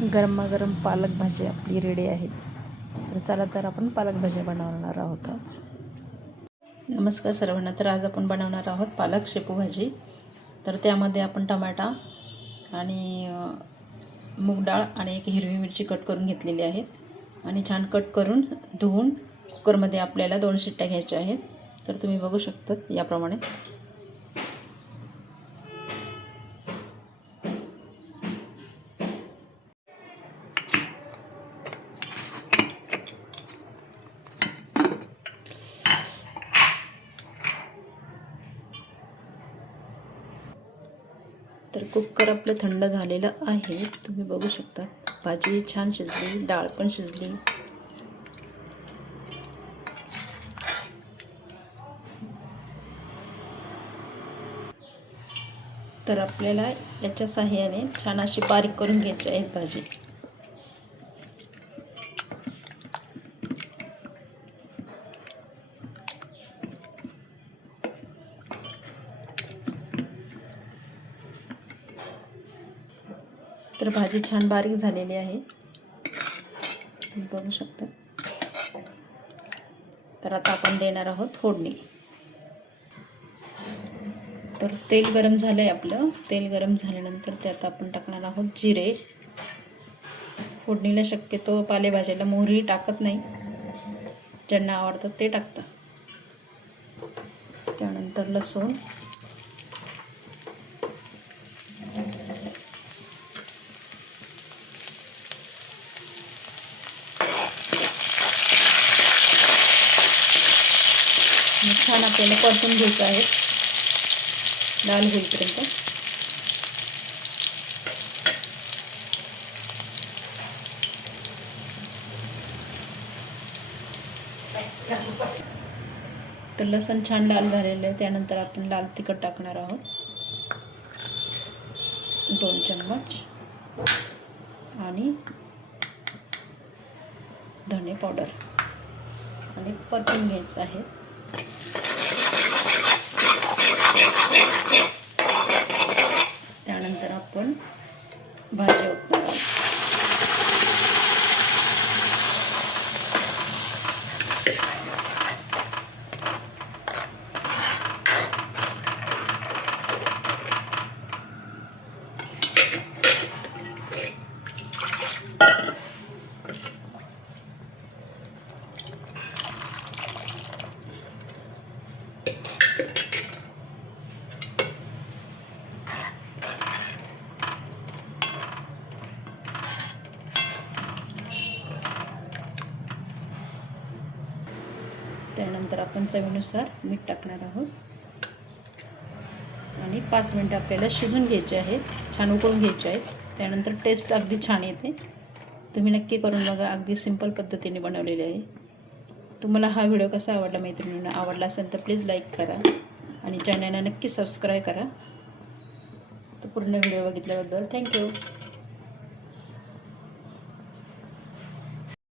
गरमागरम पालक भाजी आपली रेडी आहे. तर चला तर आपण पालक भाजी बनवणार आहोत आज. नमस्कार सर्वांना. तर आज आपण बनवणार आहोत पालक शेपू भाजी. तर त्यामध्ये आपण टमाटा आणि मूग डाळ आणि एक हिरवी मिरची कट करून घेतलेली आहेत आणि छान कट करून धुवून कुकरमध्ये आपल्याला 2 शिट्ट्या घ्यायच्या आहेत. तर तुम्ही बघू शकता याप्रमाणे. तर कुकर आपलं थंड झालेलं आहे. तुम्ही बघू शकता भाजी छान शिजली, डाळ पण शिजली. तर आपल्याला याच्या साहाय्याने छान अशी बारीक करून घ्यायची आहे भाजी. तर भाजी छान बारीक झालेली आहे, तुम्ही बघू शकता. तर आता आपण देणार आहोत फोडणी. तर तेल गरम झालं आहे आपलं. तेल गरम झाल्यानंतर त्यात आपण टाकणार आहोत जिरे. फोडणीला शक्यतो पालेभाज्याला मोहरी टाकत नाही, ज्यांना आवडतं ते टाकतात. त्यानंतर लसूण, छान आपल्याला परतून घ्यायचं आहे लाल होईपर्यंत. तर लसूण छान लाल झालेलं आहे. त्यानंतर आपण लाल तिखट टाकणार आहोत 2 चम्मच आणि धने पावडर आणि परतून घ्यायचं आहे. त्यानंतर आपण भाजी ओतणार आहोत. त्यानंतर आपण चवीनुसार मीठ टाकणार आहोत आणि 5 मिनिटं आपल्याला शिजून घ्यायचे आहेत, छान उकळून घ्यायचे आहेत. त्यानंतर टेस्ट अगदी छान येते. तुम्ही नक्की करून बघा. अगदी सिंपल पद्धतीने बनवलेले आहे. तुम्हाला हा व्हिडिओ कसा आवडला मैत्रिणींना? आवडला असेल तर प्लीज लाईक करा आणि चॅनलला नक्की सबस्क्राईब करा. तर पूर्ण व्हिडिओ बघितल्याबद्दल थँक्यू.